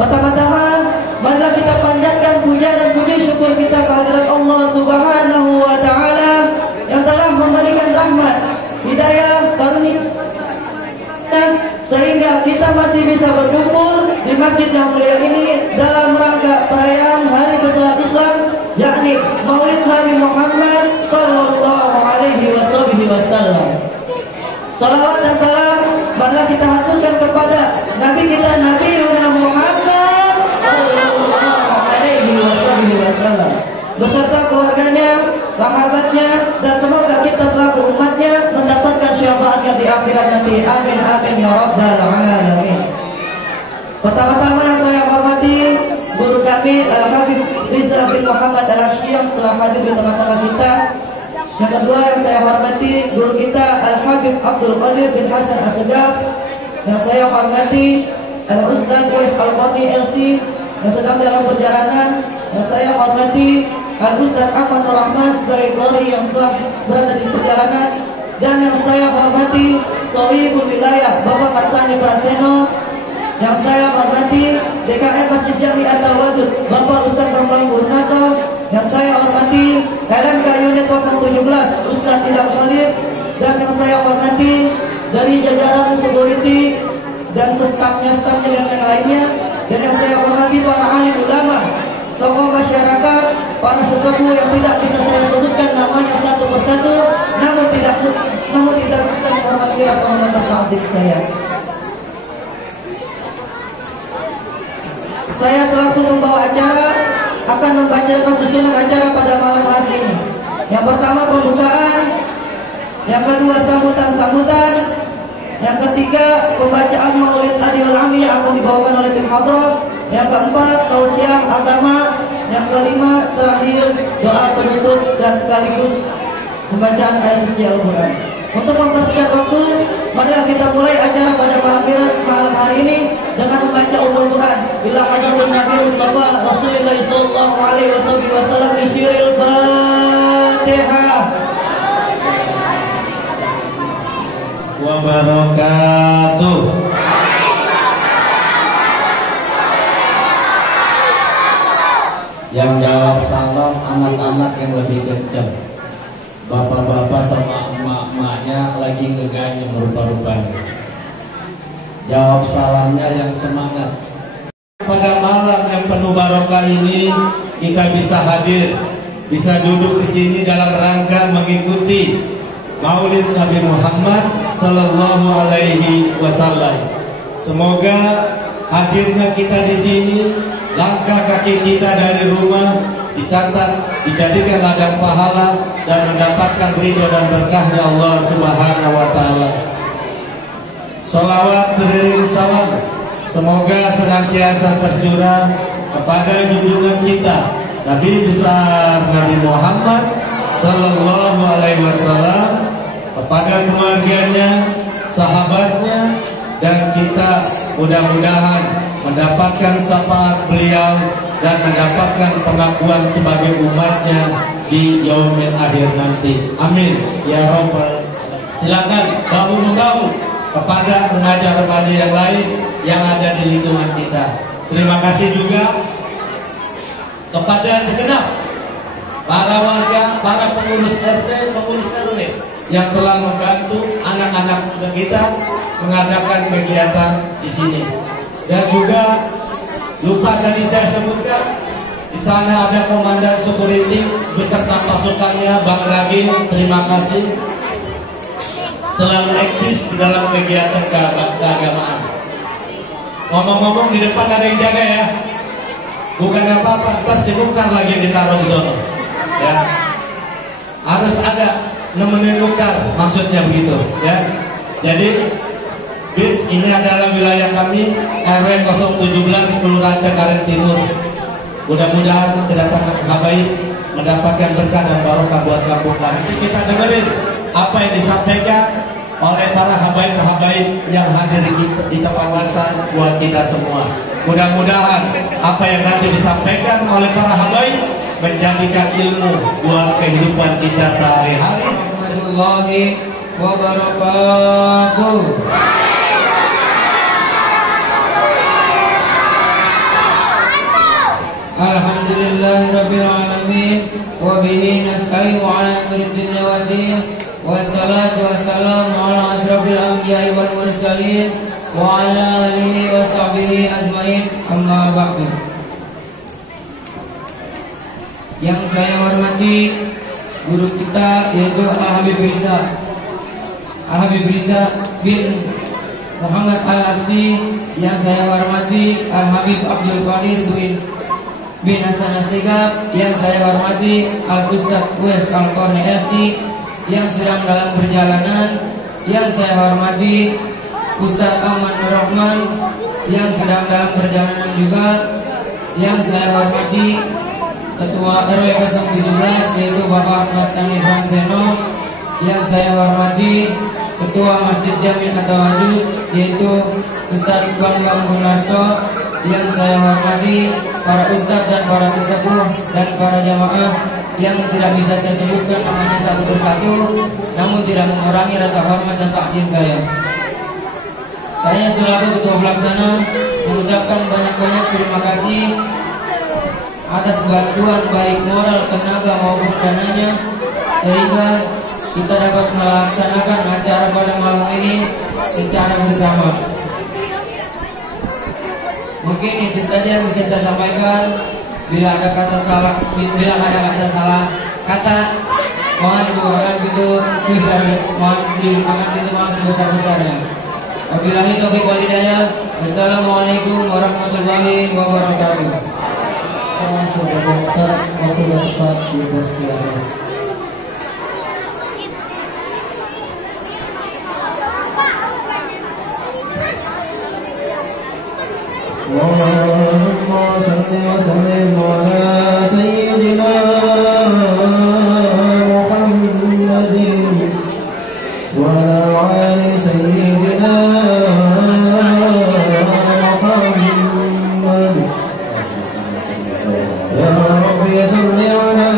Pertama-tama, marilah kita panjatkan puja dan puji syukur kita kehadirat Allah Subhanahu wa Ta'ala yang telah memberikan rahmat, hidayah, karunia sehingga kita masih bisa berkumpul di masjid yang mulia ini dalam rangka perayaan Hari Besar Islam, yakni Maulid Nabi Muhammad Sallallahu Alaihi Wasallam. Salawat dan salam marilah kita haturkan kepada Nabi kita Nabi Muhammad Sallallahu Alaihi Wasallam beserta keluarganya, sahabatnya, dan semoga kita selaku umatnya mendapatkan syafaatnya di akhirat nanti. Amin amin ya rabbal alamin. Pertama-tama yang saya hormati guru kami Al-Habib Rizal bin Muhammad Al-Hashim yang telah hadir di tengah-tengah kita. Yang kedua yang saya hormati guru kita Al-Habib Abdul Qadir bin Hasan As-Segaf. Yang saya hormati Al-Ustaz Wais Al-Qani LC yang sedang dalam perjalanan. Yang saya hormati Al-Ustaz Amanur Rahman sebagai Qori yang telah berada di perjalanan. Dan yang saya hormati Sohibul Wilayah Bapak Katsani Pranseno. Yang saya hormati DKM Masjid Jami At-Tawadud Bapak Ustaz Bambang Purnato. Yang saya hormati LMK Unit 017 Ustaz Idam Khalid. Dan yang saya hormati dari jajaran security dan stafnya yang lainnya. Dan yang saya hormati para alim ulama, tokoh masyarakat, para sesepuh yang tidak bisa saya sebutkan namanya satu persatu, namun tidak bisa menghormati rasa hormat ta'zim saya. Saya selaku membawa acara akan membacakan susunan acara pada malam hari ini. Yang pertama pembukaan, yang kedua sambutan, yang ketiga pembacaan Maulid Adil Ami yang akan dibawakan oleh tim hadroh, yang keempat tausiah agama, yang kelima terakhir doa penutup dan sekaligus pembacaan ayat suci Al-Quran. Untuk mempersingkat waktu, marilah kita mulai acara pada malam hari ini dengan membaca Ummul Quran. Bila hadratin Nabi Mustafa Rasulullah sallallahu alaihi wasallam di syiril Fatihah. Wabarakatuh. Yang jawab salam anak-anak yang lebih kencang. Bapak-bapak sama emak-emaknya lagi ngeganyang rupa-rupanya. Jawab salamnya yang semangat. Pada malam yang penuh barokah ini kita bisa hadir bisa duduk di sini dalam rangka mengikuti Maulid Nabi Muhammad Sallallahu Alaihi Wasallam. Semoga hadirnya kita di sini, langkah kaki kita dari rumah dicatat, dijadikan ladang pahala dan mendapatkan ridho dan berkahnya Allah Subhanahu Wa Taala. Salawat beriring salam semoga senantiasa tercurah kepada junjungan kita Nabi besar Nabi Muhammad Sallallahu Alaihi Wasallam, kepada keluarganya, sahabatnya, dan kita mudah-mudahan mendapatkan syafaat beliau dan mendapatkan pengakuan sebagai umatnya di yaumil akhir nanti. Amin ya Rabbal. Silakan bahu membahu kepada remaja-remaja yang lain yang ada di lingkungan kita. Terima kasih juga kepada segenap para warga, para pengurus RT, pengurus RW yang telah membantu anak-anak muda kita mengadakan kegiatan di sini. Dan juga lupa tadi saya sebutkan, di sana ada komandan security beserta pasukannya, Bang Ragil. Terima kasih selalu eksis di dalam kegiatan keagamaan. Ngomong-ngomong, di depan ada yang jaga ya. Bukan apa-apa, ntar sibukkan lagi ditaruh di sana. Ya, harus ada nemenin nukar, maksudnya begitu. Ya, jadi ini adalah wilayah kami RW 017 Kelurahan Cengkareng Timur. Mudah-mudahan kedatangan habaib mendapatkan berkah dan barokah buat kampung kami. Kita dengerin apa yang disampaikan oleh para habaib-habaib yang hadir di tempat wasa buat kita semua. Mudah-mudahan apa yang nanti disampaikan oleh para habaib menjadikan ilmu buat kehidupan kita sehari-hari. Warahmatullahi wabarakatuh. Alhamdulillahirabbil alamin wa bihi nasta'inu ala umuri dunya waddin wassalatu wassalamu ala asrofil anbiya'i wal mursalin wa ala alihi wa sahbihi ajmain, amma ba'du. Yang saya hormati guru kita yaitu Al-Habib Riza bin Muhammad Al-Absi. Yang saya hormati Al-Habib Abdul Qadir bin Hasan Asigab. Yang saya hormati Al-Ustadz Wes Al-Qarni LC yang sedang dalam perjalanan. Yang saya hormati Ustadz Aman Nur Rahman yang sedang dalam perjalanan juga. Yang saya hormati Ketua RW 017 yaitu Bapak Ahmad Sani Franseno. Yang saya hormati Ketua Masjid Jami atau Wajud yaitu Ustadz Bambang Gunarto. Yang saya hormati para ustadz dan para sesepuh dan para jamaah yang tidak bisa saya sebutkan namanya satu persatu, namun tidak mengurangi rasa hormat dan takjil saya. Saya selaku ketua pelaksana mengucapkan banyak-banyak terima kasih atas bantuan baik moral, tenaga maupun dananya sehingga kita dapat melaksanakan acara pada malam ini secara bersama. Mungkin itu saja yang bisa saya sampaikan. Bila ada kata salah, kata mohon dibukakan pintu sebesar, mohon sebesar-besarnya. Wabillahi taufiq wal hidayah. Wassalamualaikum warahmatullahi wabarakatuh. Sudah cepat dipersilakan. Allahumma shalli wa sallim ala sayyidina Muhammadin wa ala ali sayyidina Muhammad. Ya Rabbi salli ala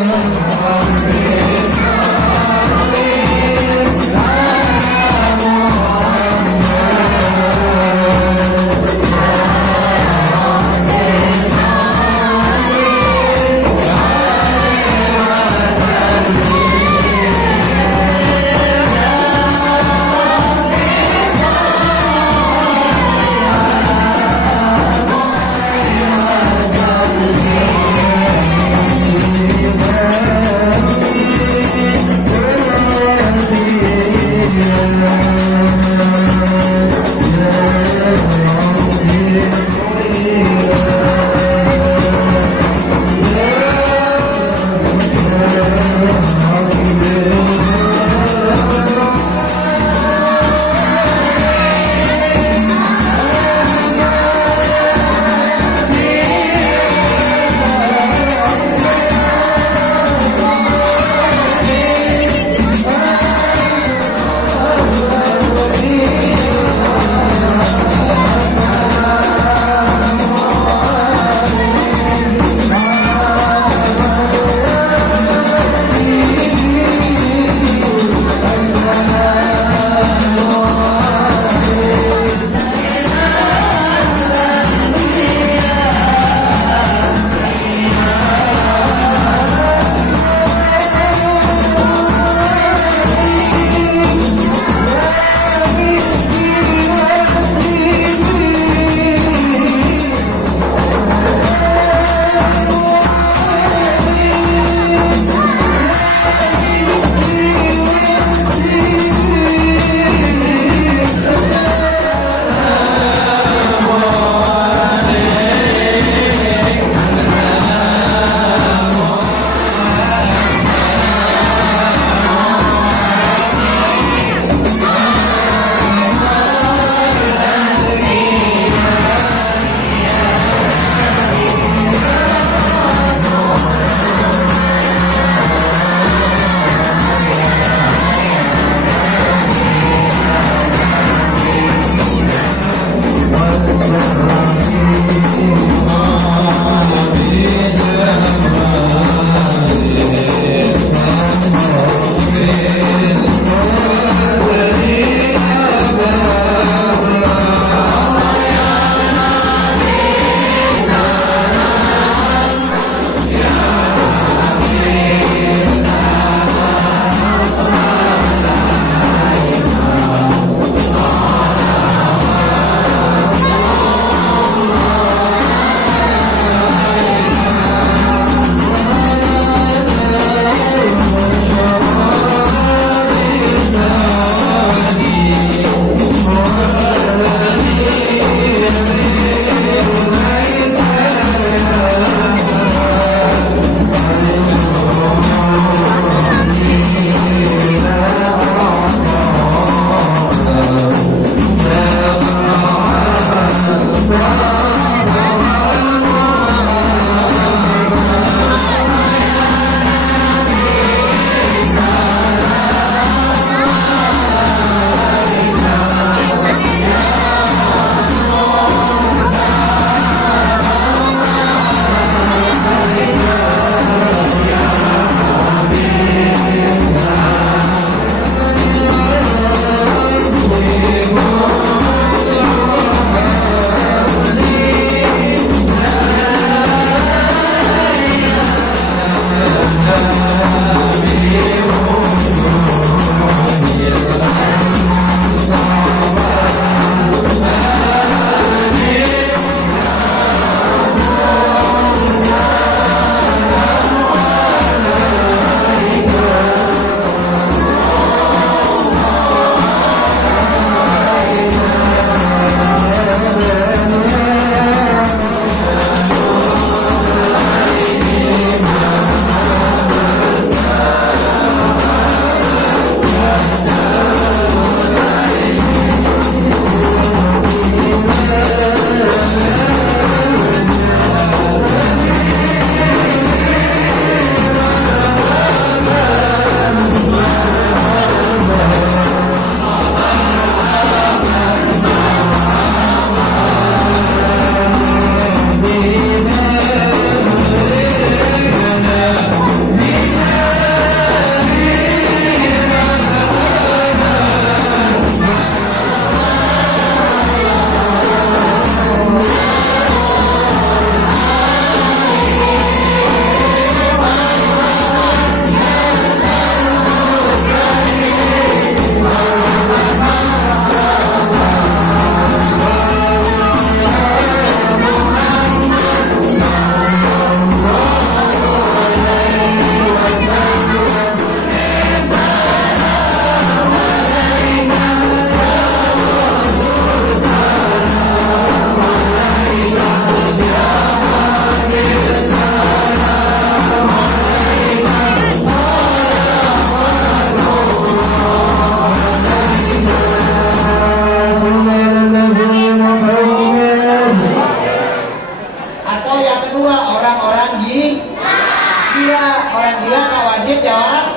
wajib jawab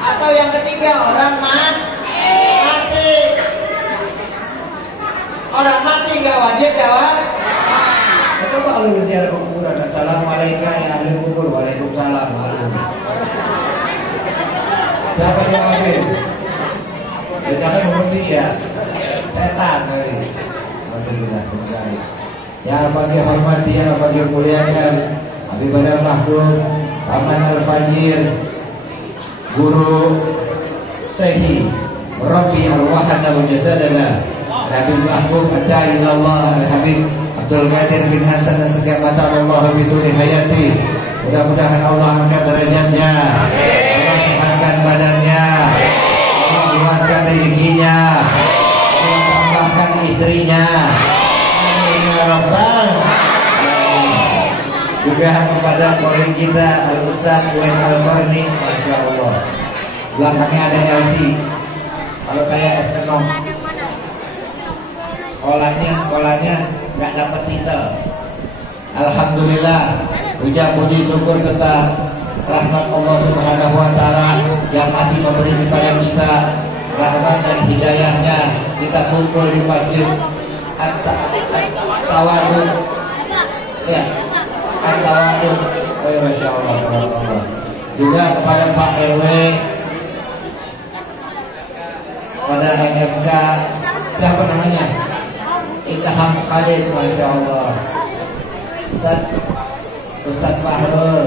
atau yang ketiga orang mati. Orang mati nggak wajib jawab. Coba kalau lu tiada kuburan, assalamualaikum ya ahli kubur, waalaikumsalam. Siapa jawabin? Jangan mengerti ya, setan kali. Ya bagi hormati, ya bagi muliakan Habib Badar Mahmud, Paman Al-Fajir, Guru Syekhi Rabbi Arwahana wa Jasadana, Habib Mahmud Adai Allah, Habib Abdul Qadir bin Hasan Nasegah Mata Allah Biduli Hayati. Mudah-mudahan Allah angkat derajatnya, Allah sehatkan badannya, Allah luaskan rezekinya, Allah tambahkan istrinya. Juga kepada kolega kita Al-Ustaz Uwais Al-Barni, Masya Allah. Belakangnya ada Elvi. Kalau saya ekonom, sekolahnya nggak dapat titel. Alhamdulillah, puji syukur serta rahmat Allah Subhanahu Wa Taala yang masih memberi kepada kita rahmat dan hidayahnya. Kita kumpul di masjid At-Tawadud, ya, At-Tawadud. Oh, Masya Allah, Allah. Juga kepada Pak RW, pada MK, siapa namanya? Ikaham Khalid, Masya Allah. Ustaz Fahrul,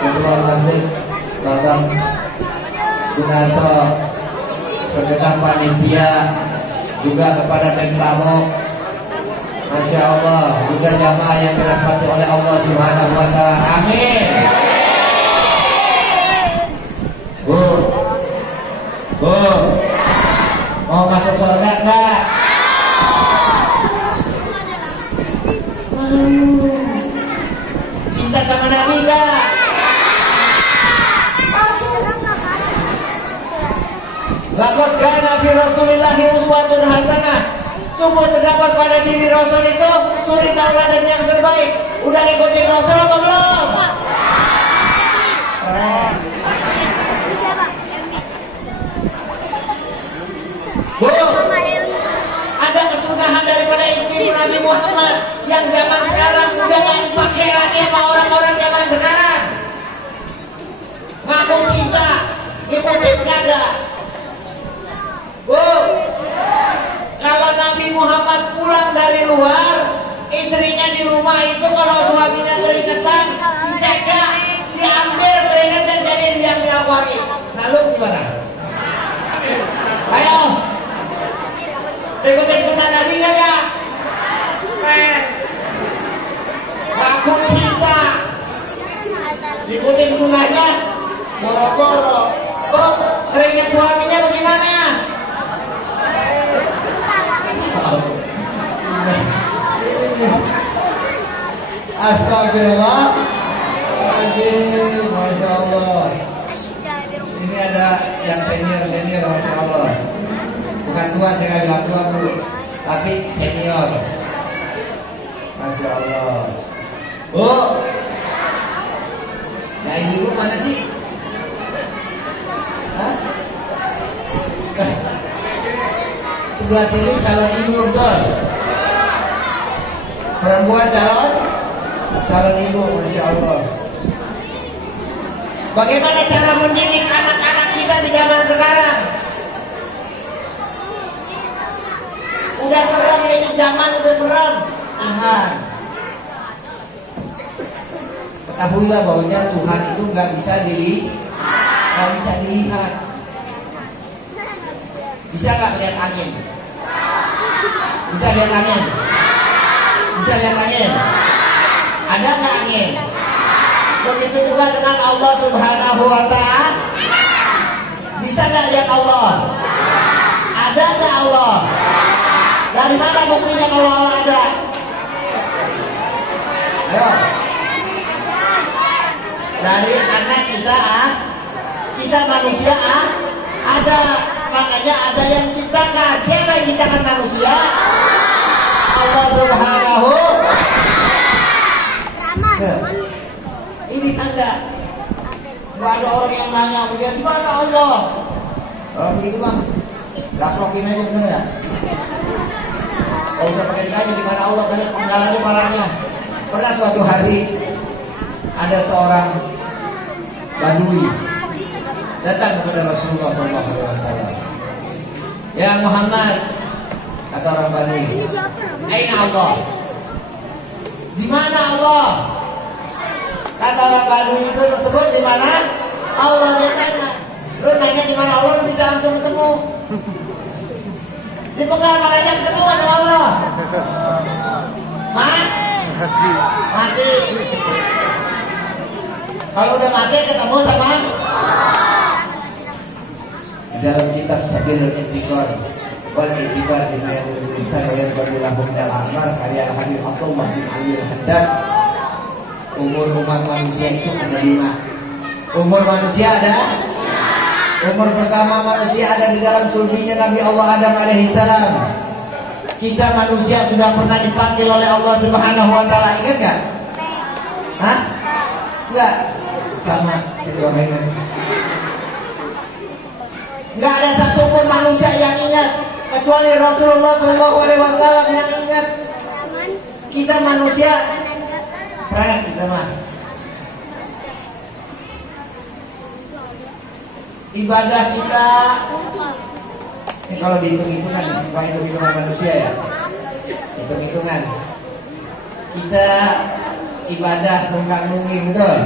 Ketua Masjid Bapak Gunarto, segenap panitia, juga kepada Pengtamo, Masya Allah, juga jamaah yang dirahmati oleh Allah Subhanahu Wa Taala. Amin. Bu, mau masuk surga enggak? Cinta sama Nabi enggak? Laqad kana fi Rasulillahi uswatun hasanah. Sungguh terdapat pada diri Rasul itu suri tauladan yang terbaik. Udah ngikutin Rasul apa belum? Bu, ada kesunahan daripada istri Nabi Muhammad yang zaman sekarang udah gak dipakai lagi sama orang-orang zaman sekarang. Ngaku cinta, ikutin kagak. Bu, kalau Nabi Muhammad pulang dari luar, istrinya di rumah itu kalau suaminya keringetan, dijaga, diambil keringat dan jadiin yang diawali. Lalu gimana? Ayo, ikutin sunnah Nabi nggak ya? Ngaku cinta, ikutin sunnahnya, boro-boro. Oh, keringat suaminya bagaimana? Astagfirullah. Masya Allah. Ini ada yang senior, Masya Allah. Bukan tua, saya nggak bilang tua Bu, tapi senior. Masya Allah. Bu, nah ibu mana sih? Hah? Sebelah sini calon ibu betul. Perempuan calon ibu, Masya Allah. Bagaimana cara mendidik anak-anak kita di zaman sekarang? Udah serem ini zaman, udah serem. Tuhan, ketahuilah bahwa Tuhan itu nggak bisa dilihat. Bisa nggak lihat angin? Bisa lihat angin? Bisa lihat angin? Ada nggak angin? Begitu juga dengan Allah Subhanahu Wa Taala. Bisa nggak lihat Allah? Ada nggak Allah? Dari mana buktinya kalau Allah ada? Ayo. Dari anak kita manusia ada. Makanya ada yang ciptakan. Siapa yang ciptakan manusia? Allah Subhanahu. Ini tanda ada orang yang nanya, "Ya di mana Allah?" Oh begitu bang, laplokin aja bener ya. Kalau usah pakai ditanya di mana Allah, kan penggal aja palanya. Pernah suatu hari ada seorang Badui datang kepada Rasulullah SAW. "Ya Muhammad," kata orang Badui, "Aina Allah?" Di mana Allah? Kata orang Badui itu tersebut, di mana Allah. Dia tanya, lu nanya di mana Allah, lu bisa langsung ketemu. Di penggal malaikat ketemu sama Allah. Mati. Kalau udah mati ketemu sama di dalam kitab Sabilul Intiqal wal I'tibar di ayatul insan wa yanbaghi lahu min al-a'mar karya Habib Abdullah bin Ali Al-Haddad. Umur umat manusia itu ada 5. Umur manusia ada. Umur pertama manusia ada di dalam sulbinya Nabi Allah Adam alaihissalam. Kita manusia sudah pernah dipanggil oleh Allah Subhanahu wa taala, ingat enggak? Hah? Enggak. Sama kedua mainan. Enggak ada satupun manusia yang ingat kecuali Rasulullah SAW yang ingat. Kita manusia pernah kita mah. Ibadah kita ini kalau dihitung-hitungan, bukan hitung-hitungan manusia ya, hitung-hitungan kita ibadah nunggang-nungging, betul.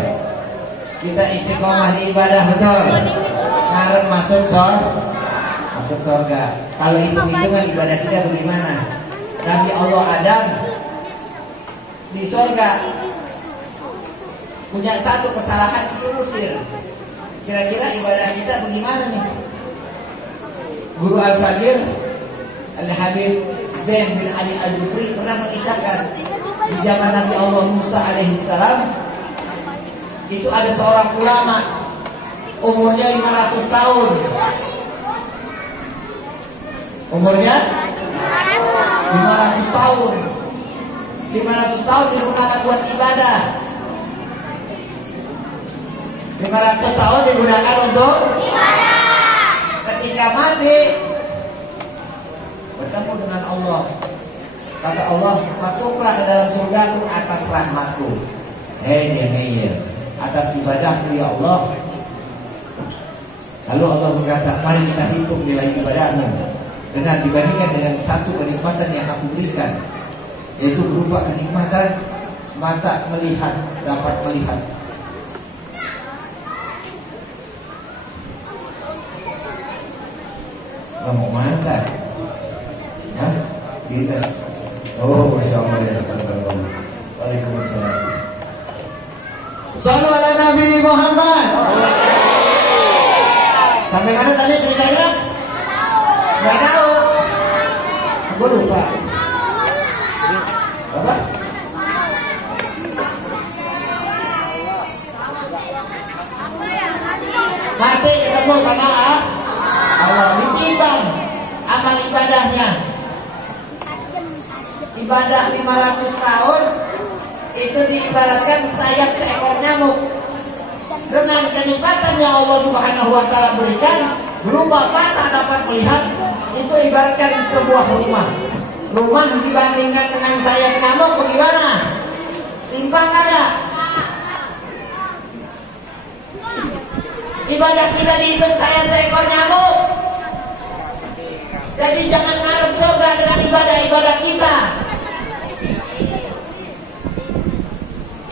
Kita istiqomah di ibadah, betul. Ngarep masuk surga. Kalau hitung-hitungan ibadah kita bagaimana? Nabi Allah Adam di surga punya satu kesalahan, diusir. Kira-kira ibadah kita bagaimana nih? Guru Al-Faqir Al-Habib Zain bin Ali Al-Jufri pernah mengisahkan di zaman Nabi Allah Musa alaihissalam itu ada seorang ulama umurnya 500 tahun. Umurnya 500 tahun. 500 tahun digunakan buat ibadah. 500 tahun digunakan untuk ibadah. Ketika mati bertemu dengan Allah. Kata Allah, "Masuklah ke dalam surgaku atas rahmatku." Hei, atas ibadahku ya Allah. Lalu Allah berkata, "Mari kita hitung nilai ibadahmu dengan dibandingkan dengan satu kenikmatan yang aku berikan, yaitu berupa kenikmatan mata melihat, dapat melihat." Nggak mau makan, hah? Gitu. Oh, masya Allah ya. Waalaikumsalam. Sallu ala Nabi Muhammad. Sampai mana tadi ceritanya? Nggak tahu. Aku lupa. Apa? Mati ketemu sama Allah, ditimbang amal ibadahnya. Ibadah 500 tahun itu diibaratkan sayap seekor nyamuk. Dengan kenikmatan yang Allah Subhanahu wa taala berikan berupa mata dapat melihat, itu ibaratkan sebuah rumah. Rumah dibandingkan dengan sayap nyamuk bagaimana? Timpang ada. Ibadah kita dihitung sayap seekor nyamuk. Jadi jangan ngarep surga dengan ibadah-ibadah kita.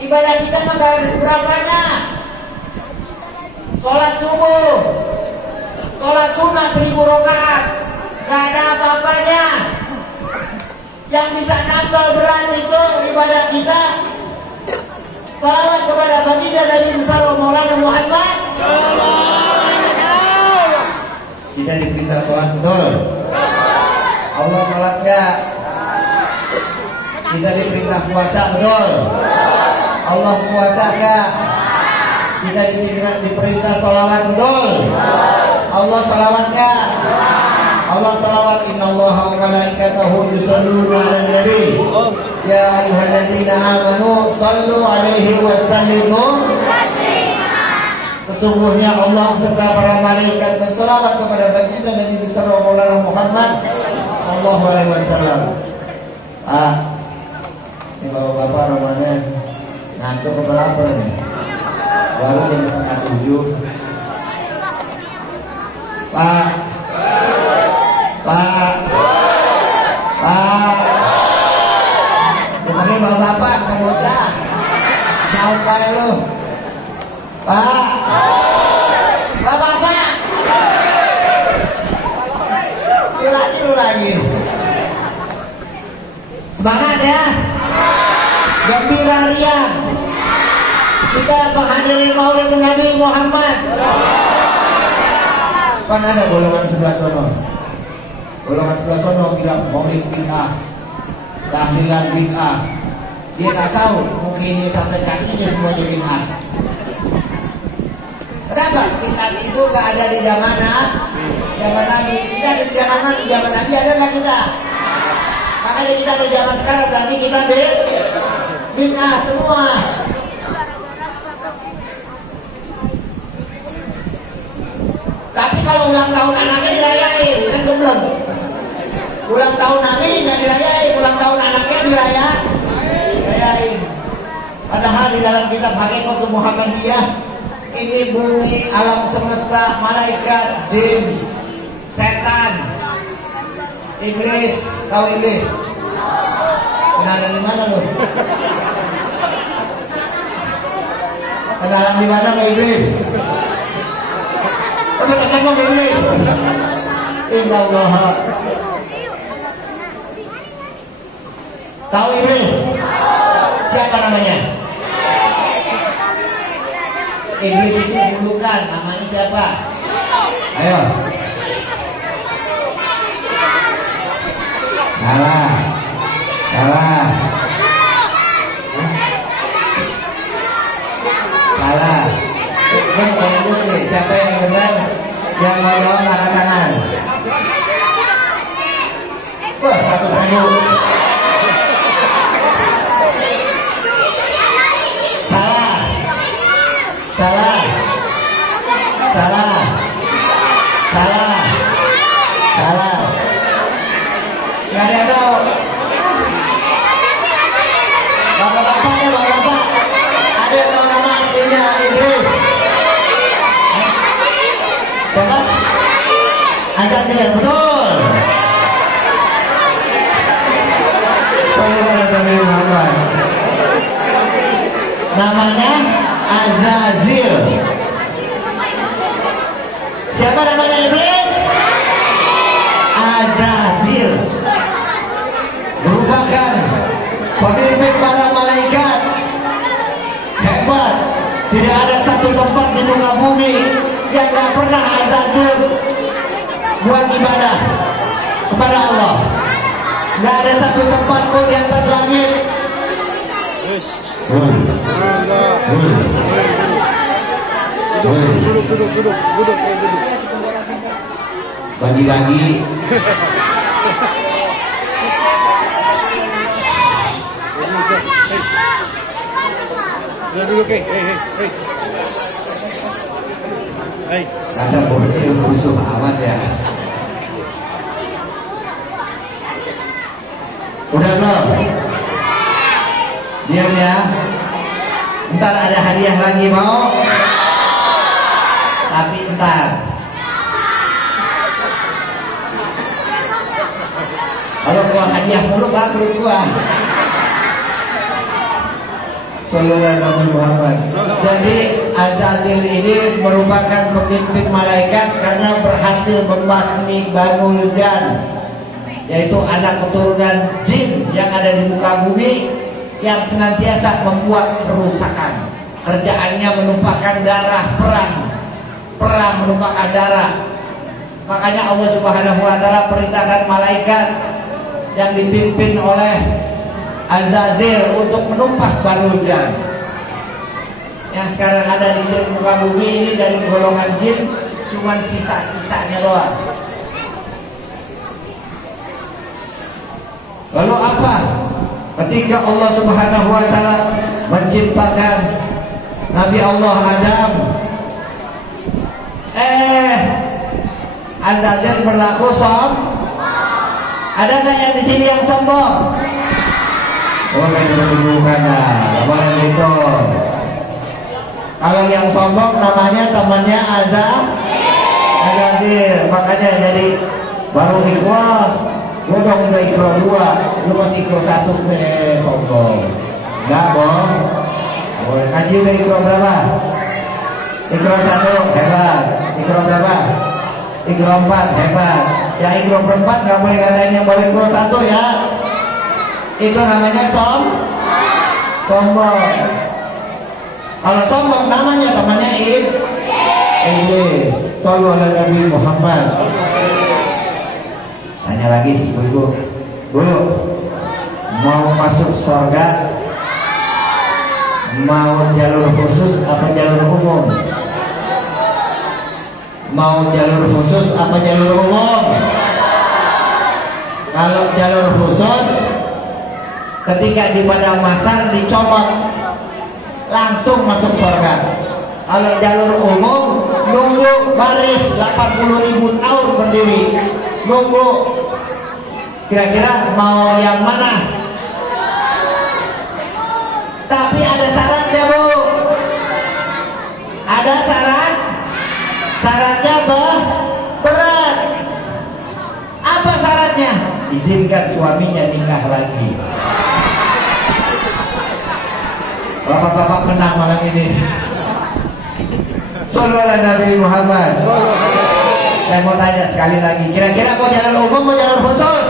Ibadah kita mah gak ada seberapanya. Sholat subuh, sholat sunnah 1000 rakaat, gak ada apa-apanya. Yang bisa nambal berat itu ibadah kita. Salawat kepada baginda Nabi besar Maulana Muhammad. Kita diperintah sholat, betul. Allah sholat enggak? Kita diperintah puasa, betul. Allah puasa enggak? Kita diperintah sholawat, betul. Allah sholawat enggak? Allah sholawat. Innallaha wa malaikatahu yusholluna 'alan nabi. Ya ayyuhalladzina amanu shallu 'alaihi wa sallimu taslima. Sesungguhnya Allah serta para malaikat berselawat kepada baginda Nabi besar Maulana Muhammad sallallahu alaihi wasallam. Ini bapak-bapak Ramadan ngantuk keberapa nih? Baru jam 6:30. Pak. Bukannya bapak kan bocah. Jauh kaya lu. Pak. Bapak. Lu lagi. Semangat ya. Gembira riang. Kita menghadiri Maulid Nabi Muhammad. Kan ada golongan sebelah sono. Golongan sebelah sono bilang Maulid bid'ah, tahlilan bid'ah. Dia tak tahu mungkin ini sampai kakinya semuanya bid'ah. Kenapa? Bid'ah itu gak ada di zaman Nabi. Kita ada di zaman Nabi ada nggak kita? Makanya kita ada di zaman sekarang berarti kita bid'ah semua. Tapi kalau ulang tahun anaknya dirayain, kan belum. Ulang tahun Nabi nggak dirayain, ulang tahun anaknya dirayain. Padahal di dalam kitab Hakikat Muhammadiyah ini bumi, alam semesta, malaikat, jin, setan, iblis, tahu iblis? Kenalan di mana lu? Kenalan di mana lo iblis? Katakan mau iblis. Innallaha. Tahu iblis? Siapa namanya? Iblis itu julukan, namanya siapa? Ayo. Salah. Siapa yang benar? Yang mau jawab angkat tangan. Wah, 100.000. Salah. Nggak ada tahu. Bapak-bapak ya, bapak-bapak. Ada yang tahu nama aslinya Iblis? Coba. Azazil, betul. Namanya Azazil. Siapa namanya Iblis? Azazil. Merupakan pemimpin para malaikat. Hebat. Tidak ada satu tempat di muka bumi yang tak pernah Azazil buat ibadah kepada Allah. Tidak ada satu tempat pun yang atas langit. Duduk. Bagi-bagi. Duduk, hei. Kata bocil musuh amat ya. Udah belum? Diam ya. Ntar ada hadiah lagi mau? Tapi ntar. Kalau gua hadiah mulu bangkrut gua. Sallallahu Nabi Muhammad. Jadi Azazil ini merupakan pemimpin malaikat karena berhasil membasmi Banul Jan, yaitu anak keturunan jin yang ada di muka bumi yang senantiasa membuat kerusakan. Kerjaannya menumpahkan darah, perang menumpahkan darah. Makanya Allah Subhanahu wa taala perintahkan malaikat yang dipimpin oleh Azazil untuk menumpas Banul Jan. Yang sekarang ada di muka bumi ini dari golongan jin cuman sisa-sisanya doang. Lalu apa? Ketika Allah Subhanahu wa taala menciptakan Nabi Allah Adam, Azan berlaku Ada nggak yang di sini yang sombong? Boleh ditunjukkan lah, boleh gitu. Kalau yang sombong namanya temannya Azadil, makanya jadi baru ikhwah. Gue dong udah ikhwah 2, lu masih ikhwah 1 sombong. Enggak boh. Boleh ngaji udah ikhwah berapa? Ikhwah 1 hebat. Ikhwah berapa? Ikhwah 4 hebat. Yang ikhwah 4 nggak boleh ngatain yang boleh ikhwah 1 ya. Itu namanya sombong. Kalau sombong namanya temannya Sallallahu Nabi Muhammad. Tanya lagi ibu-ibu, dulu mau masuk surga mau jalur khusus apa jalur umum? Mau jalur khusus apa jalur umum? Kalau jalur khusus, ketika di padang mahsyar dicomot langsung masuk surga. Kalau jalur umum nunggu baris 80.000 tahun berdiri, nunggu. Kira-kira mau yang mana? Tapi ada syaratnya bu. Ada syaratnya berat. Apa syaratnya? Izinkan suaminya nikah lagi. Bapak-bapak menang malam ini. Sallallahu Nabi Muhammad. Saya mau tanya sekali lagi, kira-kira mau jalur umum mau jalur khusus?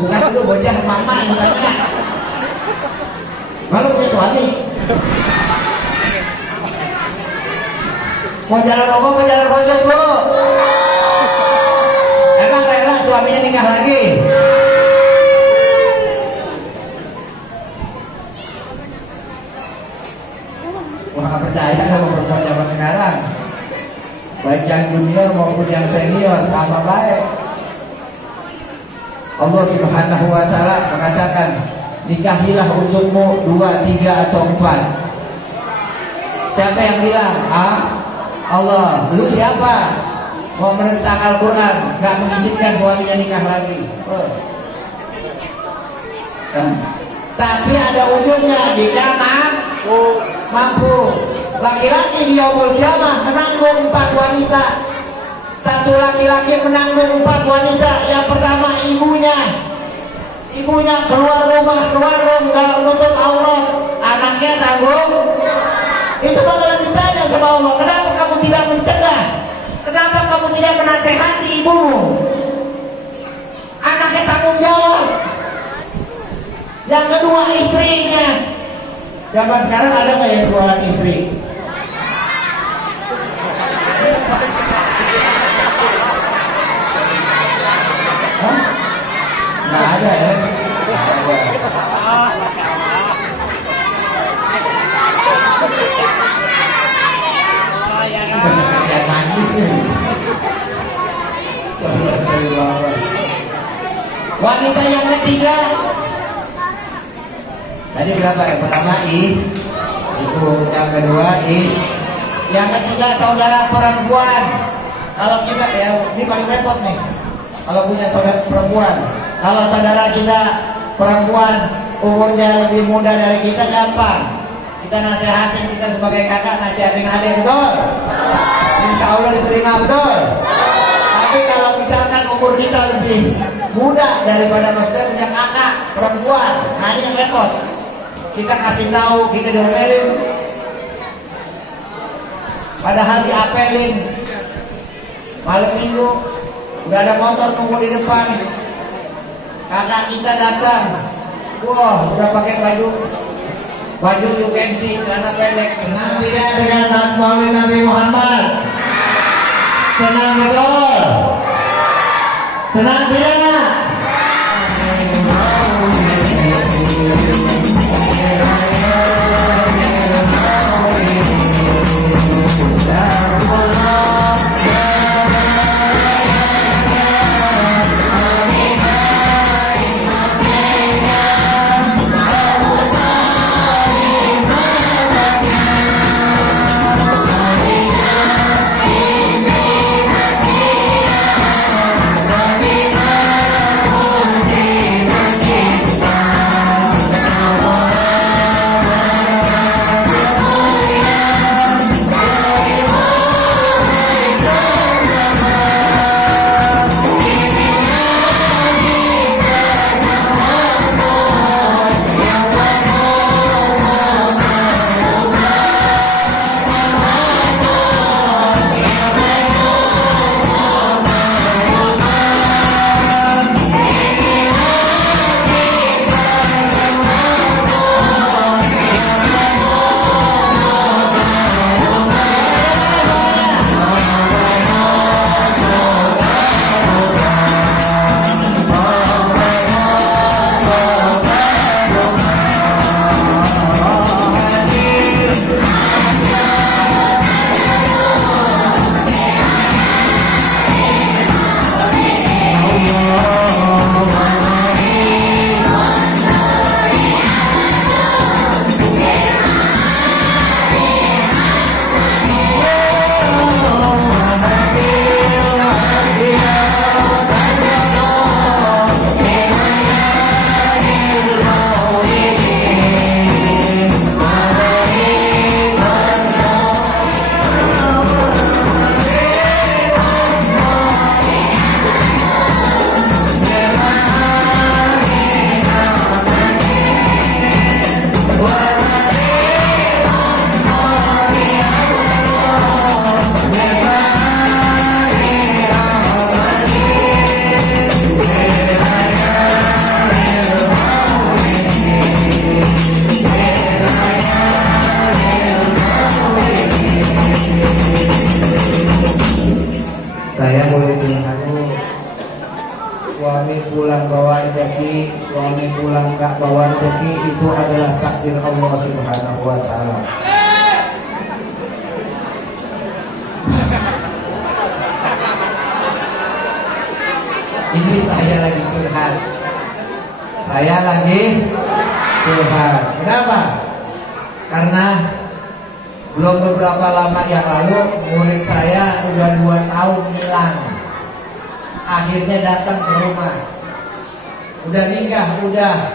Bukan dulu bocah mama yang tanya. Malu punya suami. Mau jalur umum mau jalur khusus bu? Emang rela suaminya nikah lagi? Wah gak percaya sama perempuan zaman sekarang, baik yang junior maupun yang senior sama baik. Allah Subhanahu wa ta'ala mengatakan, nikahilah untukmu 2, 3 atau 4. Siapa yang bilang? Allah. Lu siapa? Mau menentang Al-Quran, gak mengizinkan suaminya nikah lagi. Tapi ada ujungnya, jika mampu. Laki-laki di yaumul qiyamah menanggung 4 wanita. Satu laki-laki menanggung 4 wanita. Yang pertama ibunya. Ibunya keluar rumah nggak menutup aurat. Anaknya tanggung. Itu bakalan ditanya sama Allah, kenapa kamu tidak mencegah? Kenapa kamu tidak menasehati ibumu? Anaknya tanggung jawab. Yang kedua istrinya. Zaman sekarang ada nggak yang jualan istri? Nggak ada ya? Jangan nangis nih. Wanita yang ketiga. Tadi berapa? Yang pertama itu, yang kedua yang ketiga saudara perempuan. Kalau kita ya, ini paling repot nih. Kalau punya saudara perempuan, kalau saudara kita perempuan umurnya lebih muda dari kita, gampang. Kita nasihatin, kita sebagai kakak nasihatin adik, betul? Insya Allah diterima, betul? Tapi kalau misalkan umur kita lebih muda daripada maksudnya punya kakak perempuan, nah ini yang repot. Kita kasih tahu, kita diomelin, padahal diapelin. Malam minggu udah ada motor tunggu di depan, kakak kita datang, wah udah pakai baju you can see, celana pendek. Senang tidak dengan Maulid Nabi Muhammad? Senang betul? Senang tidak? suami pulang gak bawa rezeki, itu adalah takdir Allah Subhanahu wa Ta'ala. Ini saya lagi curhat. Saya lagi curhat. Kenapa? Karena belum beberapa lama yang lalu murid saya udah 2 tahun hilang. Akhirnya datang ke rumah. Udah nikah, udah.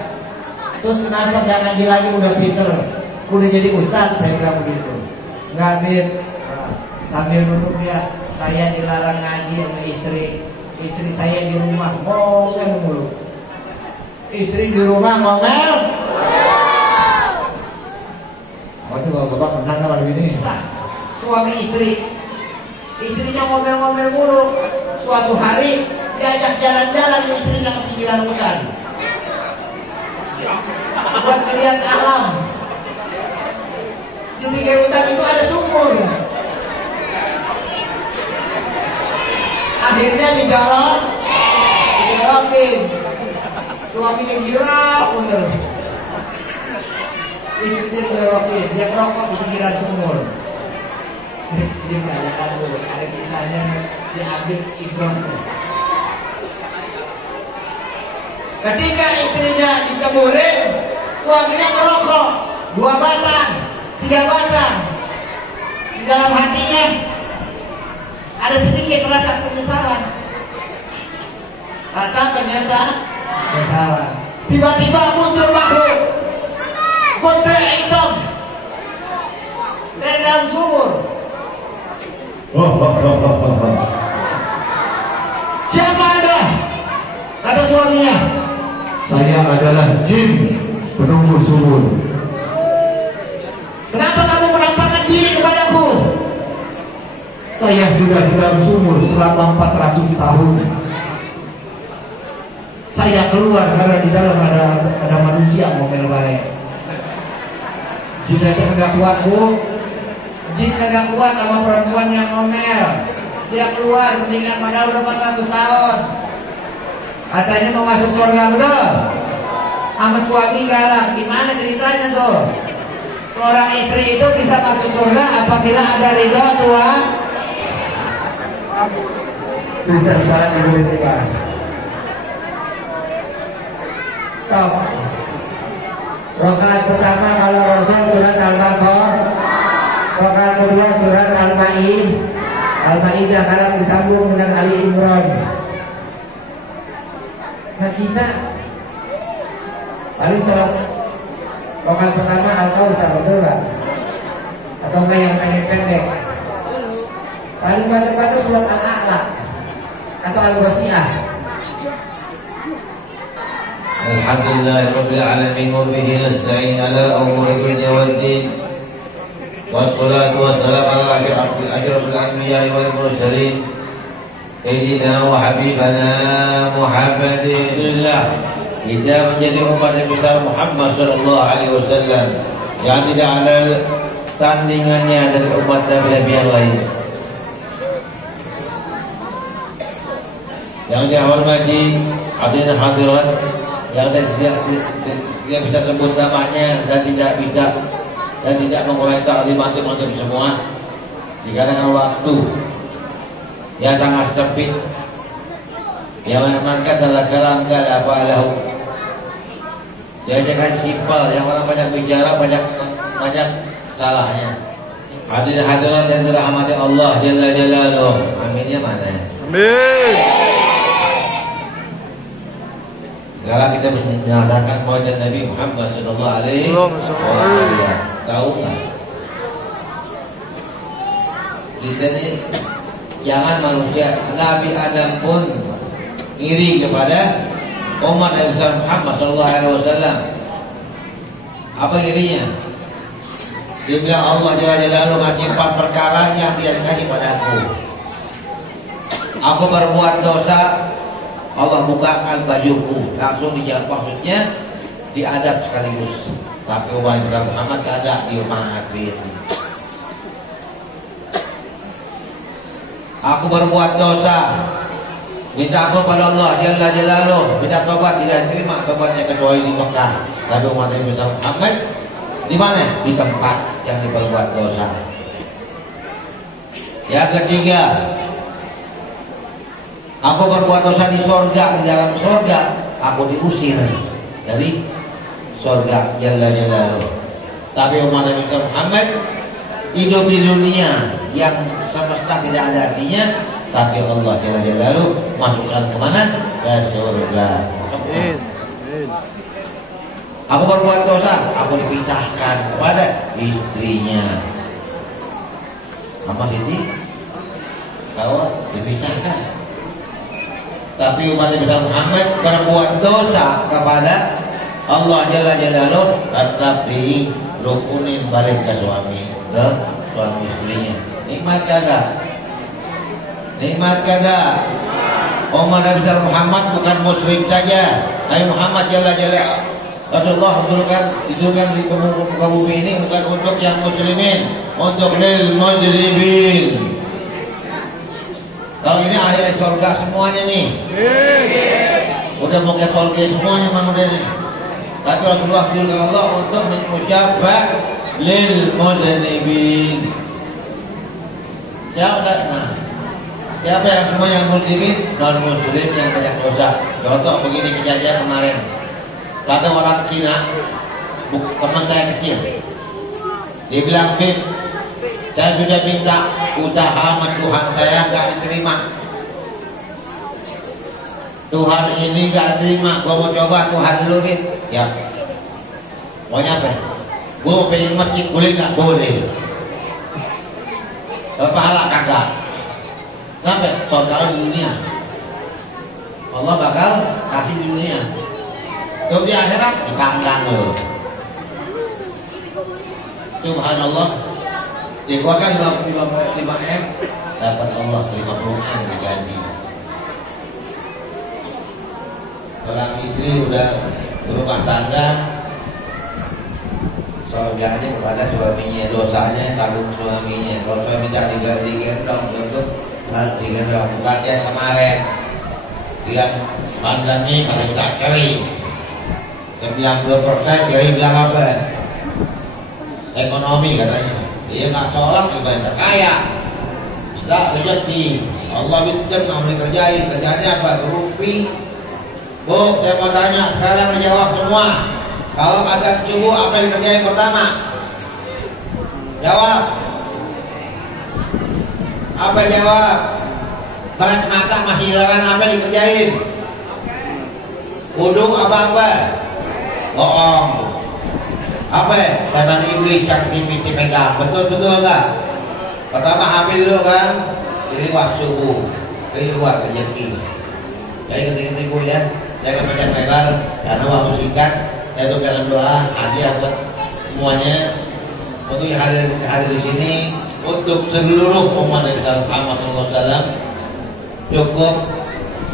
Terus kenapa gak ngaji lagi, udah pinter, udah jadi ustaz, saya bilang begitu. Enggak, Bin. Sambil nutup dia, saya dilarang ngaji sama istri. Istri saya di rumah ngomel mulu. Istri di rumah ngomel. Waktu bapak menang sama ini. Suami istri, istrinya ngomel-ngomel mulu. Suatu hari diajak jalan-jalan, istrinya ke pinggiran hutan buat melihat alam. Di pinggir hutan itu ada sumur. Akhirnya digorokin. Suaminya girang bener. Istrinya digorokin, dia ngerokok di pinggiran sumur. Dia menanyakan dulu, ada kisahnya diambil ibrahnya. Ketika istrinya diceburin, suaminya merokok 2 batang, 3 batang. Di dalam hatinya ada sedikit rasa penyesalan. Rasa penyesalan. Tiba-tiba muncul makhluk gede hitam dari dalam sumur. Siapa Anda? Kata suaminya, saya adalah jin penunggu sumur. Kenapa kamu menampakkan diri kepadaku? Saya sudah di dalam sumur selama 400 tahun. Saya keluar karena di dalam ada manusia ngomel baik. Jin aja kagak kuat, Bu. Jin kagak kuat sama perempuan yang ngomel. Dia keluar mendingan padahal udah 400 tahun. Katanya mau masuk surga, betul? Sama suami galak. Gimana ceritanya tuh? Seorang istri itu bisa masuk surga apabila ada ridho suami. Tidak salah dulu Pak. Stop. Rakaat pertama kalau Rasul surat Al-Baqarah. Rakaat kedua surat Al-Maidah kalau disambung dengan Ali Imran. Nah kita paling sholat rakaat pertama Al-Kautsar, betul nggak? Atau nggak yang pendek-pendek? Paling banyak surat Al-A'la atau Al-Ghasyiyah. Alhamdulillahirabbil alamin wa bihi nasta'in ala umuri dunya waddin. Wassalatu wassalamu ala asyrafil anbiya'i wal mursalin. Sayyidina wa habibana Muhammadin. Alhamdulillah, kita menjadi umat yang besar Muhammad sallallahu alaihi wasallam yang tidak ada tandingannya dari umat Nabi yang lain. Yang dihormati hadirin hadirat yang tidak bisa sebut namanya dan tidak mengurangi taklim antum semua dikarenakan waktu yang sangat sempit. Yang maka adalah kalam apa lahu. Dia jangan simpel, yang orang banyak bicara banyak salahnya. Hadirin hadirat yang dirahmati Allah Jalla Jalaluh. Aminnya mana? Amin. Sekarang kita menyatakan maulid Nabi Muhammad sallallahu alaihi wasallam. Tahu nggak? Kita ini jangan manusia, Nabi Adam pun iri kepada umat Nabi Muhammad sallallahu alaihi wasallam. Apa irinya? Dia bilang Allah Jalla Jalaluhu ngasih 4 perkara yang tidak dikasih padaku. Aku berbuat dosa, Allah bukakan bajuku, langsung dijawab, maksudnya diadab sekaligus. Tapi umat Muhammad kagak dimaafin. Aku berbuat dosa, Minta apa pada Allah Jalla Jalaluh, minta tobat, tidak terima tobatnya kecuali di Mekah. Tapi umat Nabi Muhammad di mana? Di tempat yang diperbuat dosa. Yang ketiga, aku berbuat dosa di sorga, di dalam sorga aku diusir dari sorga Jalla Jalaluh. Tapi umat Nabi Muhammad hidup di dunia yang semesta tidak ada artinya, tapi Allah Jalla Jalaluh masukkan kemana? Ke surga. Aku berbuat dosa, aku dipindahkan kepada istrinya. Apa ini? Kau dipisahkan. Tapi umat Nabi Muhammad berbuat dosa kepada Allah Jalla Jalaluh, tetap dirukunin balik ke suami, ke suami istrinya. Nikmat kagak? Nikmat kagak? Umat Nabi Muhammad bukan muslim saja. Nabi Muhammad Jalla Jalaluh Rasulullah diturunkan di muka bumi ini bukan untuk yang muslimin, untuk lil mujrimin. Kalau ini ahli surga semuanya nih. Udah mau ke surga semuanya memang udah nih. Tapi Rasulullah diturunkan Allah untuk mengucapkan lil mujrimin. Siapa yang semua yang muslimin, non muslim yang banyak dosa. Contoh begini kejadian kemarin. Kata orang Cina, teman saya kecil, dia bilang, Bib, saya sudah minta usaha sama Tuhan saya gak diterima. Tuhan ini gak terima, gue mau coba Tuhan dulu nih. Ya, mau nyampe? Gue mau pengen masjid, boleh gak? Boleh. Pahala kagak. Sampai saudara di dunia, Allah bakal kasih di dunia. Kalau di akhirat dipanggang loh. Subhanallah. Dikeluarkan 5M, dapat Allah 50M digaji. Orang istri udah berumah tangga, surganya kepada suaminya, dosanya tanggung suaminya. Kalau suami tak digendong, tentu harus digendong. Bukan yang kemarin dia pandangnya kalau tak ceri. Dia bilang 2%, dia bilang apa? Ekonomi katanya. Dia nggak sholat, ibadah kaya. Tidak rezeki. Allah pinjam nggak boleh kerjain. Kerjanya apa? Rupi. Bu, saya mau tanya. Sekarang menjawab semua. Kalau ada subuh, apa yang dikerjain pertama? Jawab. Apa jawab? Balik mata masih hilangan, apa yang dikerjain? Wudhu apa? Bohong. Apa ya? Setan iblis yang tipi-tipi pegang. Betul-betul enggak? Pertama hamil dulu kan, jadi subuh, jadi luar rezeki. Jadi ketika-ketika ya, jangan panjang lebar karena waktu singkat. Saya tuh dalam doa hadiah buat semuanya untuk yang hadir di sini, untuk seluruh umat Nabi Muhammad SAW. Cukup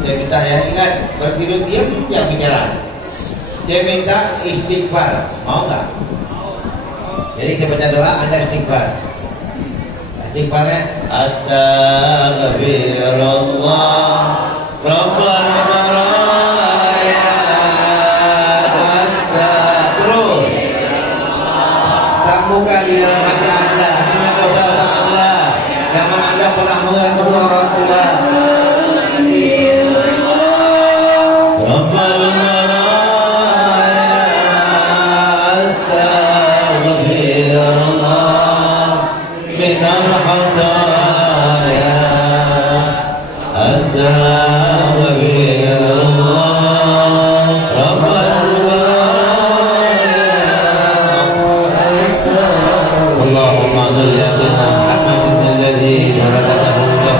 saya minta ya, ingat berdiri diam yang bicara. Dia minta istighfar, mau nggak? Jadi kita baca doa, Anda istighfar. Istighfarnya Astaghfirullah Rabbana baraya Astaghfirullah. Sambungkan di dalam hati Anda, ingat dosa Allah. Jangan Anda pernah mengaku orang tua. Allahumma salli ala Muhammad alladhi barakatuhu wa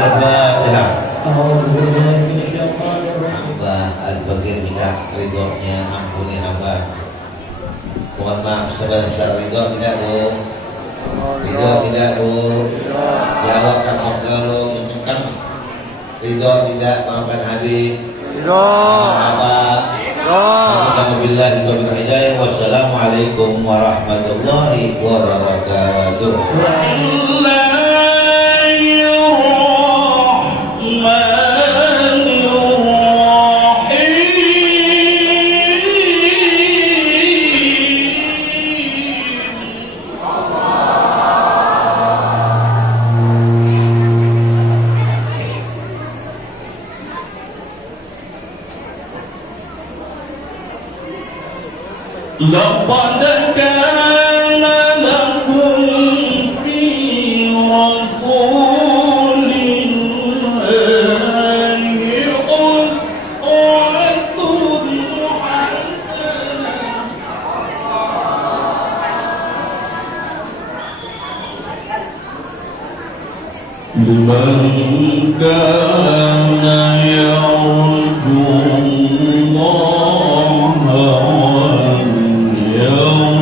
Al-Fatihah. Alhamdulillahirrahmanirrahim. Hamba al-bagir minta ridhonya, ampuni hamba. Mohon maaf sebesar ridho tidak Bu? Ridho tidak Bu? Jawab kamu selalu kencengkan. Ridho tidak, maafkan Habib. Ridho. Apa? Alhamdulillah hidayah. Wassalamualaikum warahmatullahi wabarakatuh. لقد كان لكم في رسول الله أسوة حسنة لمن كان يرجو الله واليوم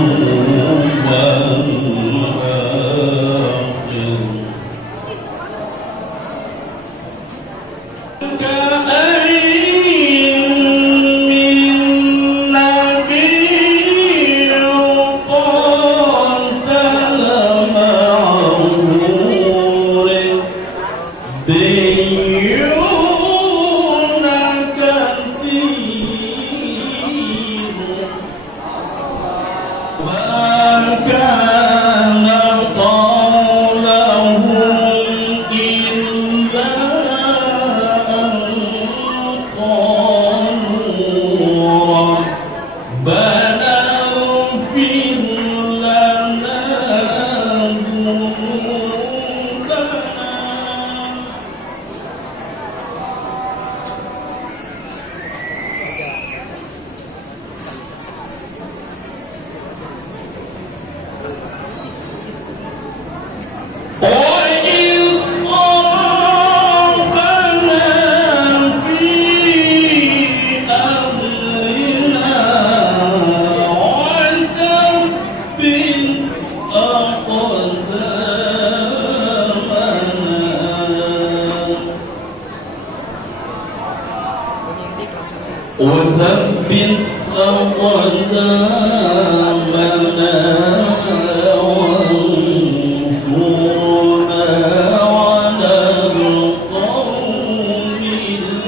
الآخر كأين من نبي قاتل معه ربيون كثير ما كان قولهم إلا أن قالوا ربنا اغفر لنا ذنوبنا وإذ صرفنا في أمرنا وثبت أقدامنا وانصرنا على القوم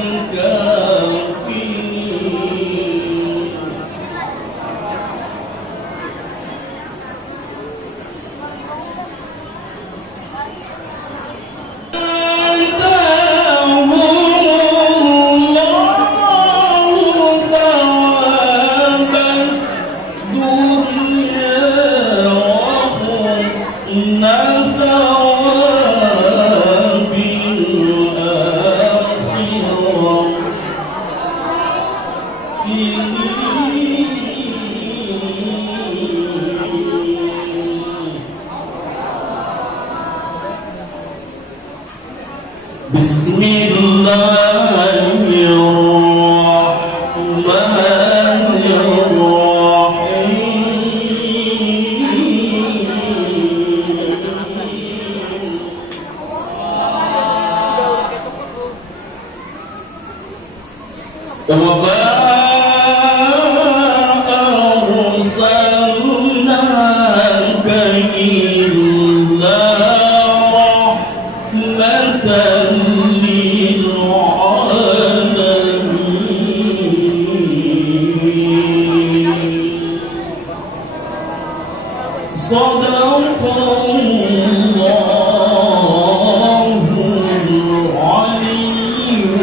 الكافرين آتاهم الله ثواب الدنيا وحسن ثواب الآخرة بسم الله الرحمن الرحيم وما أرسلناك إلا رحمة للعالمين صدق الله العلي العظيم.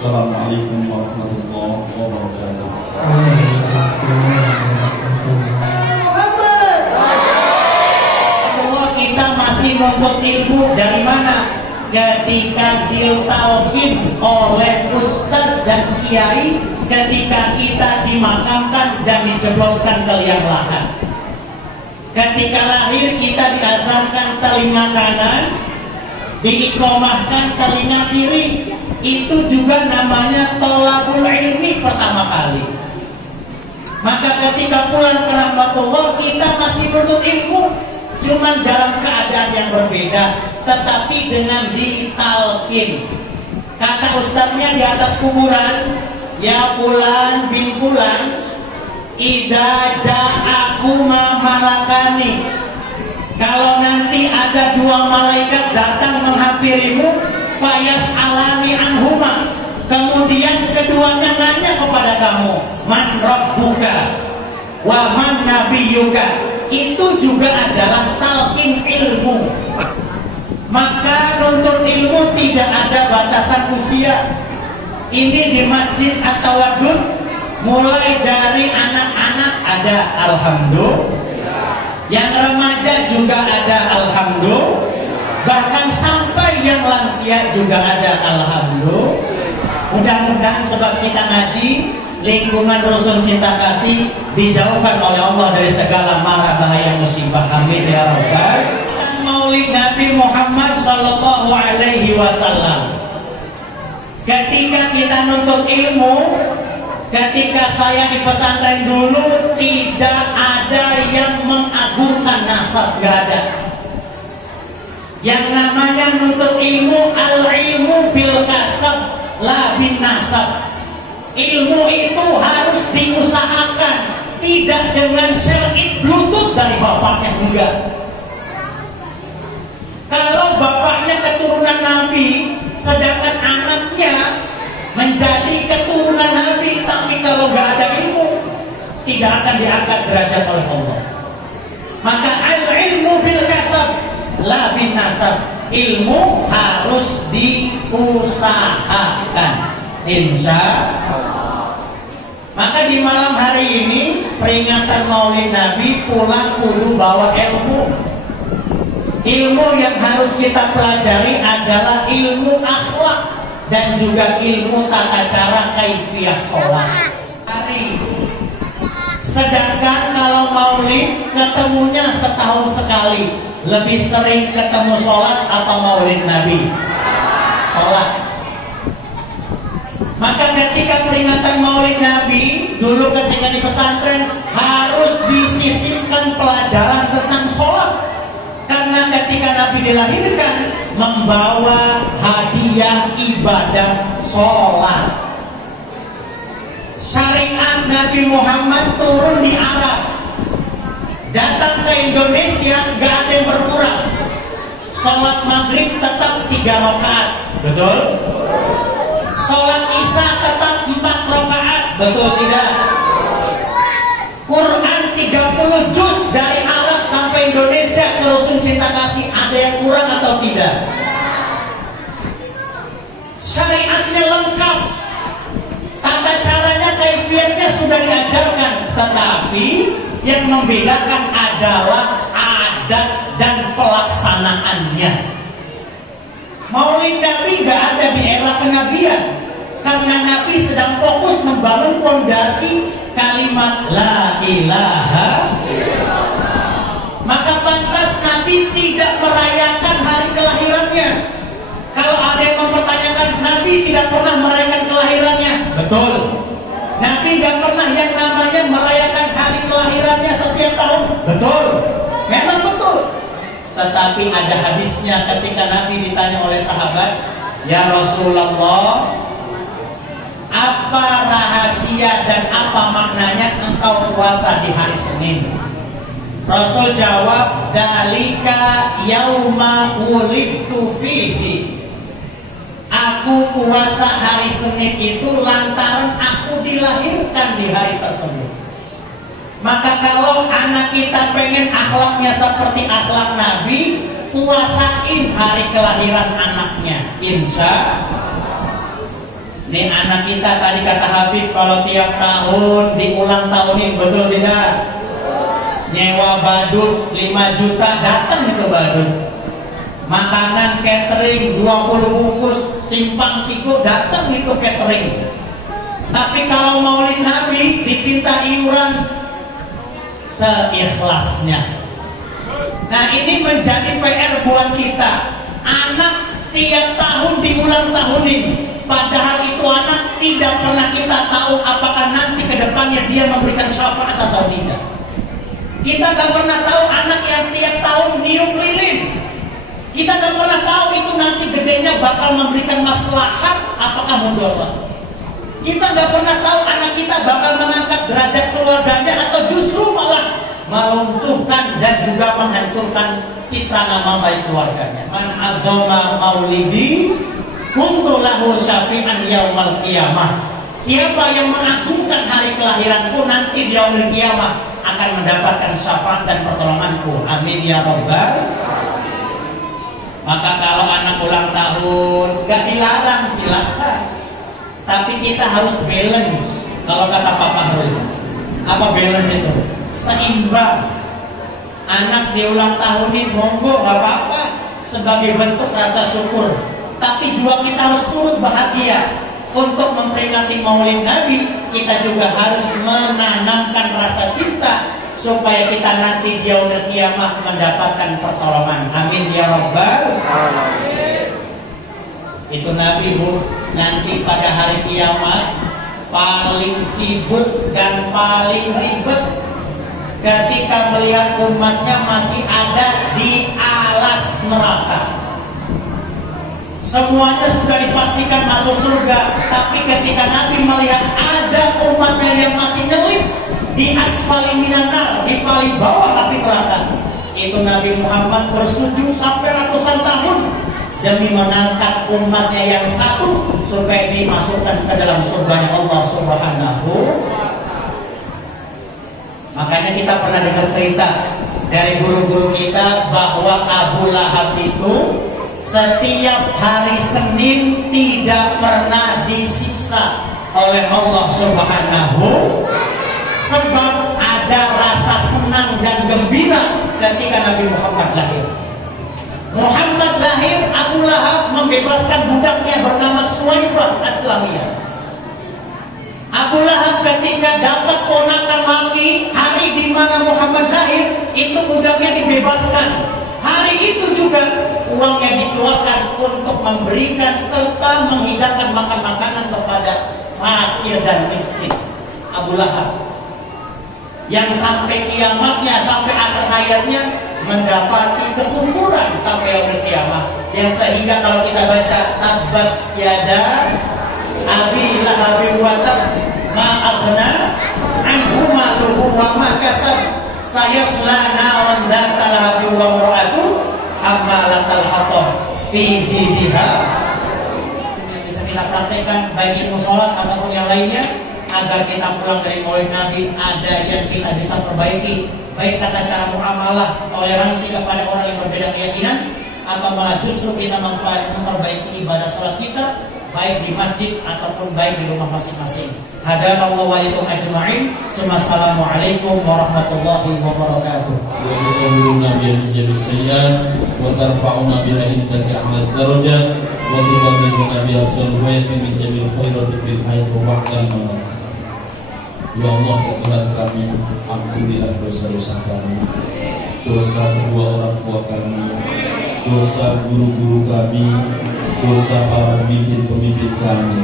Assalamualaikum warahmatullahi wabarakatuh. Bahwa kita masih menuntut ilmu dari mana? Ketika diltawqif oleh ustadz dan kiai, ketika kita di dimakamkan dan dijebloskan ke liang lahat. Ketika lahir kita diazankan telinga kanan, diiqomahkan telinga kiri. Itu juga namanya tolabul ilmi pertama kali. Maka ketika pulang ke rahmatullah, kita masih menuntut ilmu, cuman dalam keadaan yang berbeda, tetapi dengan ditalkin. Kata ustadznya di atas kuburan, ya fulan bin fulan, idza ja'akuma malakani. Kalau nanti ada dua malaikat datang menghampirimu, fayas alani anhuma, kemudian keduanya nanya kepada kamu, man rabbuka wa man nabiyuka. Itu juga adalah talqin ilmu. Maka nuntut ilmu tidak ada batasan usia. Ini di Masjid At-Tawaddud, mulai dari anak-anak ada alhamdulillah, yang remaja juga ada alhamdulillah, bahkan sampai yang lansia juga ada alhamdulillah. Mudah-mudahan sebab kita ngaji, lingkungan rusun cinta kasih dijauhkan oleh Allah dari segala mara bahaya musibah. Amin ya rabbal. Maulid Nabi Muhammad sallallahu alaihi wasallam. Ketika kita nuntut ilmu, ketika saya di pesantren dulu, tidak ada yang mengagungkan nasab, gak ada. Yang namanya nuntut ilmu, al-ilmu bil kasab la bin nasab. Ilmu itu harus diusahakan, tidak dengan syar'i bluetooth dari bapaknya, enggak. Kalau bapaknya keturunan Nabi, sedangkan anaknya menjadi keturunan Nabi, tapi kalau gak ada ilmu, tidak akan diangkat derajat oleh Allah. Maka al-ilmu bil kasab la bin nasab. Ilmu harus diusahakan, insya Allah. Maka di malam hari ini peringatan Maulid Nabi, pulang kudu bawa ilmu. Ilmu yang harus kita pelajari adalah ilmu akhlak dan juga ilmu tata cara kaifiyah sholat. Sedangkan kalau maulid ketemunya setahun sekali, lebih sering ketemu sholat atau maulid Nabi? Sholat. Maka ketika peringatan maulid Nabi, dulu ketika di pesantren harus disisipkan pelajaran tentang sholat. Karena ketika Nabi dilahirkan membawa hadiah ibadah sholat. Syariat Nabi Muhammad turun di Arab, datang ke Indonesia gak ada yang berkurang. Sholat maghrib tetap 3 rakaat, betul? Sholat isya tetap 4 rakaat, betul tidak? Quran 30 juz dari Arab sampai Indonesia ke rusun cinta kasih, ada yang kurang atau tidak? Syariatnya lengkap, tata caranya, kaifiyatnya sudah diajarkan, tetapi yang membedakan adalah adat dan pelaksanaannya. Maulid Nabi gak ada di era kenabian, karena Nabi sedang fokus membangun fondasi kalimat la ilaha illallah. Maka pantas Nabi tidak merayakan hari kelahirannya. Kalau ada yang mempertanyakan, Nabi tidak pernah merayakan kelahirannya, betul. Nabi tidak pernah yang namanya merayakan hari kelahirannya setiap tahun, betul. Memang betul. Tetapi ada hadisnya ketika Nabi ditanya oleh sahabat, ya Rasulullah, apa rahasia dan apa maknanya engkau puasa di hari Senin? Rasul jawab, dalika yauma wulidtu fihi. Aku puasa hari Senin itu lantaran aku dilahirkan di hari tersebut. Maka kalau anak kita pengen akhlaknya seperti akhlak Nabi, puasain hari kelahiran anaknya, insya Allah. Nih anak kita tadi kata Habib, kalau tiap tahun diulang tahunin, betul tidak? Nyewa badut 5 juta, datang itu badut. Makanan catering 20 bungkus, simpang tiku, datang itu catering. Tapi kalau maulid Nabi, bikin seikhlasnya. Nah, ini menjadi PR buat kita. Anak tiap tahun diulang tahunin, padahal itu anak tidak pernah kita tahu apakah nanti ke depannya dia memberikan syafaat atau tidak. Kita gak pernah tahu anak yang tiap tahun niup lilin. Kita gak pernah tahu itu nanti gedenya bakal memberikan maslahat apakah mudarat. Kita gak pernah tahu anak kita bakal mengangkat derajat keluarganya atau justru malah meruntuhkan dan juga menghancurkan citra nama baik keluarganya. Man adzama maulidi kuntu lahu syafi'an yaumal qiyamah. Siapa yang mengagungkan hari kelahiranku, nanti di yaumul qiyamah akan mendapatkan syafaat dan pertolonganku. Amin ya rabbal. Maka kalau anak ulang tahun gak dilarang, silakan. Tapi kita harus balance. Kalau kata Papa Hrul, apa balance itu? Seimbang. Anak diulang tahunin monggo gak apa-apa, sebagai bentuk rasa syukur. Tapi juga kita harus turut bahagia. Untuk memperingati Maulid Nabi, kita juga harus menanamkan rasa cinta supaya kita nanti di yaumul qiyamah mendapatkan pertolongan. Amin ya rabbal alamin. Itu Nabi, Bu, nanti pada hari kiamat paling sibuk dan paling ribet ketika melihat umatnya masih ada di alas neraka. Semuanya sudah dipastikan masuk surga, tapi ketika Nabi melihat ada umatnya yang masih nyelip di asfali minan nar, di paling bawah api neraka, itu Nabi Muhammad bersujud sampai ratusan tahun demi mengangkat umatnya yang satu supaya dimasukkan ke dalam surganya Allah Subhanahu. Makanya kita pernah dengar cerita dari guru-guru kita bahwa Abu Lahab itu setiap hari Senin tidak pernah disiksa oleh Allah Subhanahu, sebab ada rasa senang dan gembira ketika Nabi Muhammad lahir. Muhammad lahir, Abu Lahab membebaskan budaknya bernama Suwaibah Aslamiyah. Abu Lahab ketika dapat ponakan laki, hari di mana Muhammad lahir, itu budaknya dibebaskan. Hari itu juga uangnya dikeluarkan untuk memberikan serta menghidangkan makan makanan kepada fakir dan miskin. Abu Lahab yang sampai kiamatnya, sampai akhir hayatnya mendapati kekufuran sampai yaumul qiyamah, yang sehingga kalau kita baca tabat yada abi lahabi wa tab ma aghna anhu maluhu wa ma kasab sayasla naran dzata lahabi wa mar'atu ammalatal hatab fi jidha. Ini bisa kita praktekkan baik ilmu sholat ataupun yang lainnya, agar kita pulang dari Maulid Nabi ada yang kita bisa perbaiki, baik tata cara muamalah, toleransi kepada orang yang berbeda keyakinan, atau malah justru kita memperbaiki ibadah sholat kita, baik di masjid ataupun baik di rumah masing-masing. Hadanallahu wa iyyakum ajma'in. Assalamualaikum warahmatullahi wabarakatuh. Wa tuqalluna biha min sayyi'at wa tarfa'una biha indaka 'ala darajat wa tuballighuna biha salawati min jamil khairati fil hayati wa ba'dal mamat. Ya Allah, ya Tuhan kami, ampunilah dosa-dosa kami, dosa kedua orang tua kami, dosa guru-guru kami, dosa para pemimpin-pemimpin kami.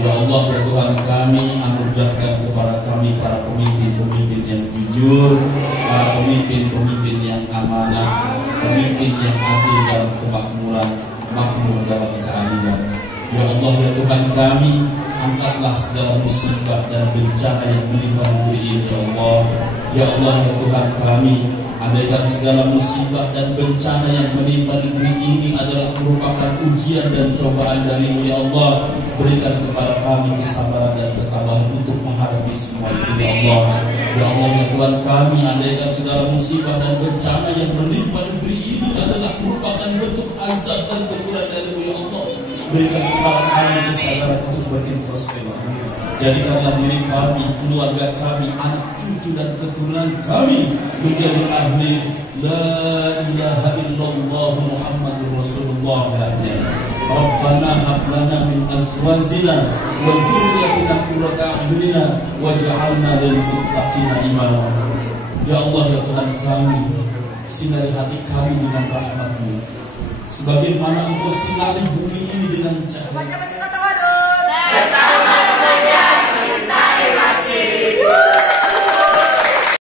Ya Allah, ya Tuhan kami, anugerahkan kepada kami para pemimpin-pemimpin yang jujur, para pemimpin-pemimpin yang amanah, pemimpin yang adil dalam kemakmuran, makmur dalam keadilan. Ya Allah, ya Tuhan kami, angkatlah segala musibah dan bencana yang menimpa negeri ini, ya Allah. Ya Allah, ya Tuhan kami, andaikan segala musibah dan bencana yang menimpa negeri ini adalah merupakan ujian dan cobaan dari-Mu, ya Allah, berikan kepada kami kesabaran dan ketabahan untuk menghadapi semua itu, ya Allah. Ya Allah, ya Tuhan kami, andaikan segala musibah dan bencana yang menimpa negeri ini adalah merupakan bentuk azab dan teguran dari-Mu, ya Allah, berikan kepada kami kesabaran untuk berintrospeksi. Jadikanlah diri kami, keluarga kami, anak cucu dan keturunan kami menjadi ahli La ilaha illallah Muhammadur Rasulullah. Rabbana hab lana min azwajina wa dhurriyyatina qurrata a'yunina waj'alna lil muttaqina imama. Ya Allah ya Tuhan kami, sinari hati kami dengan rahmat-Mu, sebagaimana Engkau sinari bumi ini dengan cahaya. Bersama